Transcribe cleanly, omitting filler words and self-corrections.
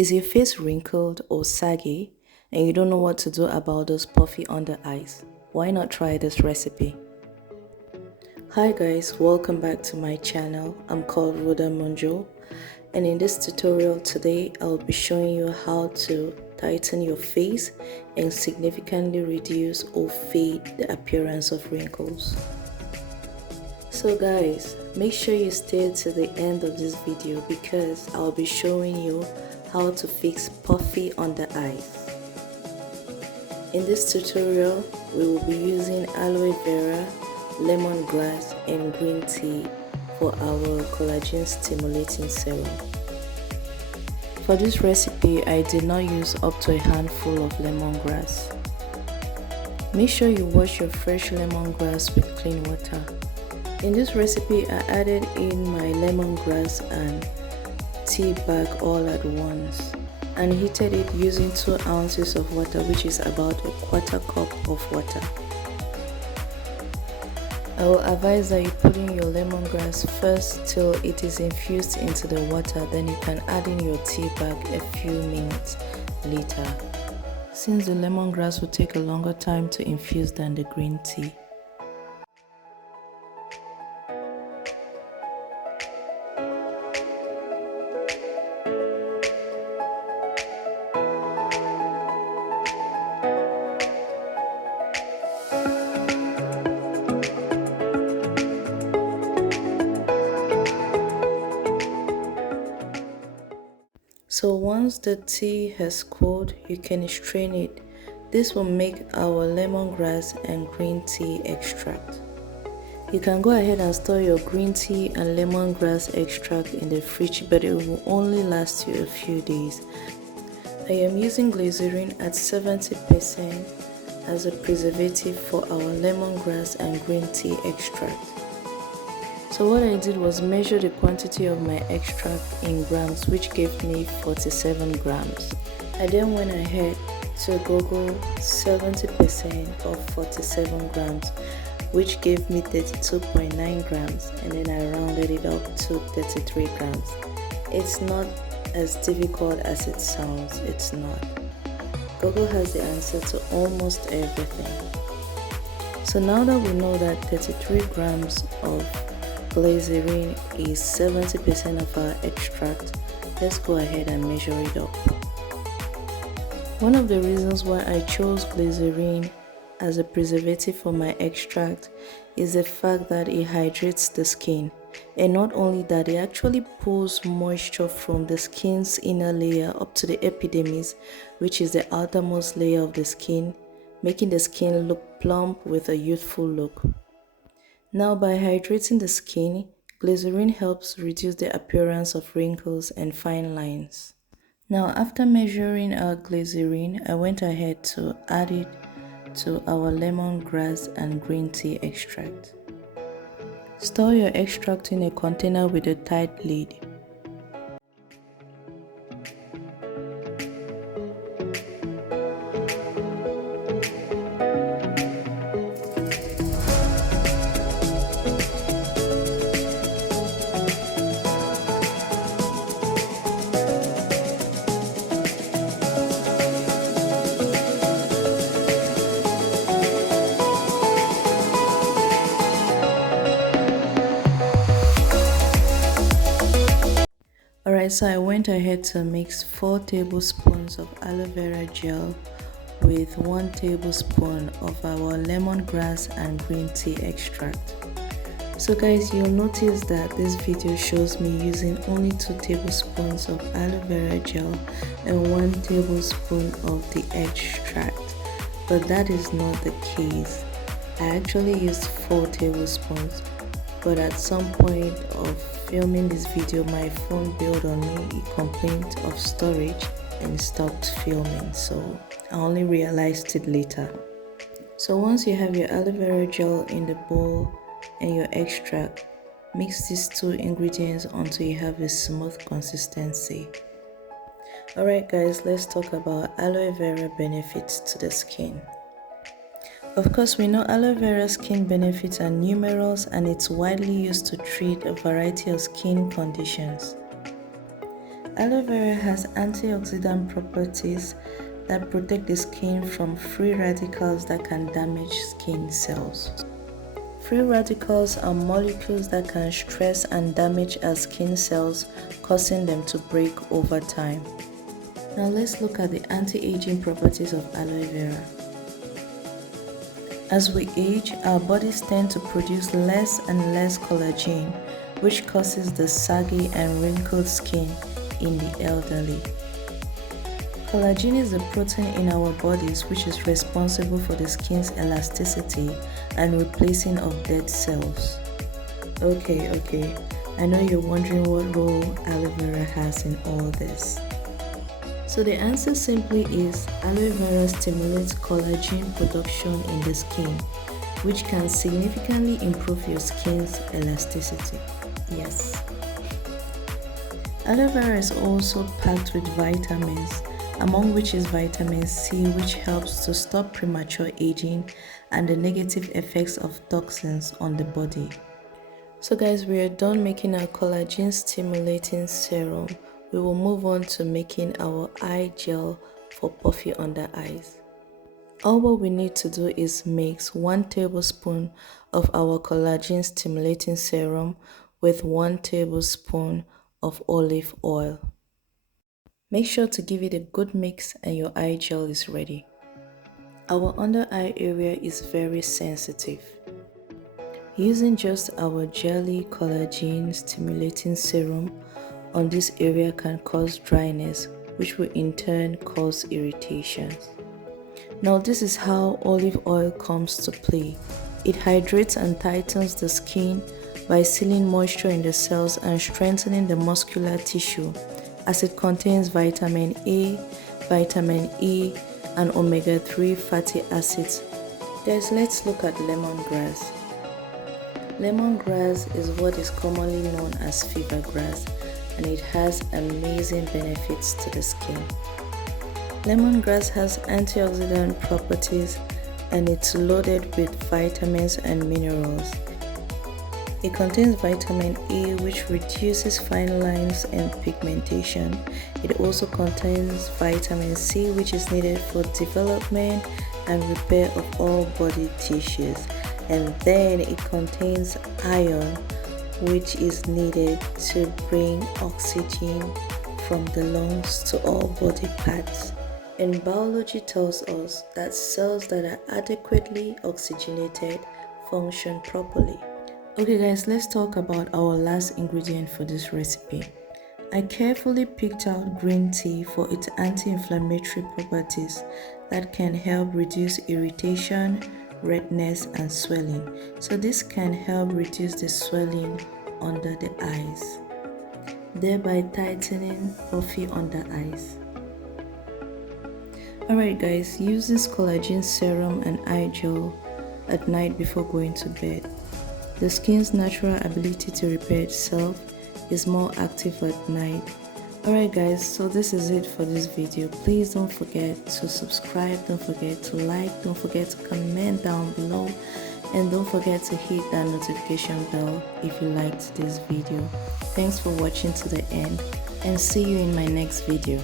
Is your face wrinkled or saggy and you don't know what to do about those puffy under eyes? Why not try this recipe? Hi guys, welcome back to my channel. I'm called Rhoda Monjo, and in this tutorial today I'll be showing you how to tighten your face and significantly reduce or fade the appearance of wrinkles. So guys, make sure you stay to the end of this video because I'll be showing you how to fix puffy under eyes. In this tutorial, we will be using aloe vera, lemongrass and green tea for our collagen stimulating serum. For this recipe, I did not use up to a handful of lemongrass. Make sure you wash your fresh lemongrass with clean water. In this recipe, I added in my lemongrass and tea bag all at once and heated it using 2 ounces of water, which is about a quarter cup of water. I will advise that you put in your lemongrass first till it is infused into the water, then you can add in your tea bag a few minutes later, since the lemongrass will take a longer time to infuse than the green tea. So once the tea has cooled, you can strain it. This will make our lemongrass and green tea extract. You can go ahead and store your green tea and lemongrass extract in the fridge, but it will only last you a few days. I am using glycerin at 70% as a preservative for our lemongrass and green tea extract. So what I did was measure the quantity of my extract in grams, which gave me 47 grams. I then went ahead to Google 70% of 47 grams, which gave me 32.9 grams, and then I rounded it up to 33 grams. It's not as difficult as it sounds, it's not. Google has the answer to almost everything. So now that we know that 33 grams of glycerin is 70% of our extract, let's go ahead and measure it up. One of the reasons why I chose glycerin as a preservative for my extract is the fact that it hydrates the skin, and not only that, it actually pulls moisture from the skin's inner layer up to the epidermis, which is the outermost layer of the skin, making the skin look plump with a youthful look. Now, by hydrating the skin, glycerin helps reduce the appearance of wrinkles and fine lines. Now, after measuring our glycerin, I went ahead to add it to our lemongrass and green tea extract. Store your extract in a container with a tight lid. Alright, so I went ahead to mix 4 tablespoons of aloe vera gel with 1 tablespoon of our lemongrass and green tea extract. So guys, you'll notice that this video shows me using only 2 tablespoons of aloe vera gel and 1 tablespoon of the extract, but that is not the case. I actually used 4 tablespoons, but at some point of filming this video, my phone bailed on me. It complained of storage and stopped filming, so I only realized it later. So once you have your aloe vera gel in the bowl and your extract, mix these 2 ingredients until you have a smooth consistency. Alright guys, let's talk about aloe vera benefits to the skin. Of course, we know aloe vera skin benefits are numerous and it's widely used to treat a variety of skin conditions. aloe vera has antioxidant properties that protect the skin from free radicals that can damage skin cells. Free radicals are molecules that can stress and damage our skin cells, causing them to break over time. Now let's look at the anti-aging properties of aloe vera. As we age, our bodies tend to produce less and less collagen, which causes the saggy and wrinkled skin in the elderly. Collagen is the protein in our bodies which is responsible for the skin's elasticity and replacing of dead cells. Okay, I know you're wondering what role aloe vera has in all this. So the answer simply is aloe vera stimulates collagen production in the skin, which can significantly improve your skin's elasticity. Yes. Aloe vera is also packed with vitamins, among which is vitamin C, which helps to stop premature aging and the negative effects of toxins on the body. So guys, we are done making our collagen stimulating serum. We will move on to making our eye gel for puffy under eyes. All what we need to do is mix 1 tablespoon of our collagen stimulating serum with 1 tablespoon of olive oil. Make sure to give it a good mix and your eye gel is ready. Our under eye area is very sensitive. Using just our jelly collagen stimulating serum on this area can cause dryness, which will in turn cause irritations. Now this is how olive oil comes to play. It hydrates and tightens the skin by sealing moisture in the cells and strengthening the muscular tissue, as it contains vitamin A, vitamin E, and omega-3 fatty acids. Guys, let's look at lemongrass. Lemongrass is what is commonly known as fever grass, and it has amazing benefits to the skin. Lemongrass has antioxidant properties and it's loaded with vitamins and minerals. It contains vitamin A, which reduces fine lines and pigmentation. It also contains vitamin C, which is needed for development and repair of all body tissues. And then it contains iron, which is needed to bring oxygen from the lungs to all body parts. And biology tells us that cells that are adequately oxygenated function properly. Okay guys, let's talk about our last ingredient for this recipe. I carefully picked out green tea for its anti-inflammatory properties that can help reduce irritation, redness, and swelling. So this can help reduce the swelling under the eyes, thereby tightening puffy under eyes. Alright guys, use this collagen serum and eye gel at night before going to bed. The skin's natural ability to repair itself is more active at night. Alright guys, so this is it for this video. Please don't forget to subscribe, don't forget to like, don't forget to comment down below, and don't forget to hit that notification bell if you liked this video. Thanks for watching to the end, and see you in my next video.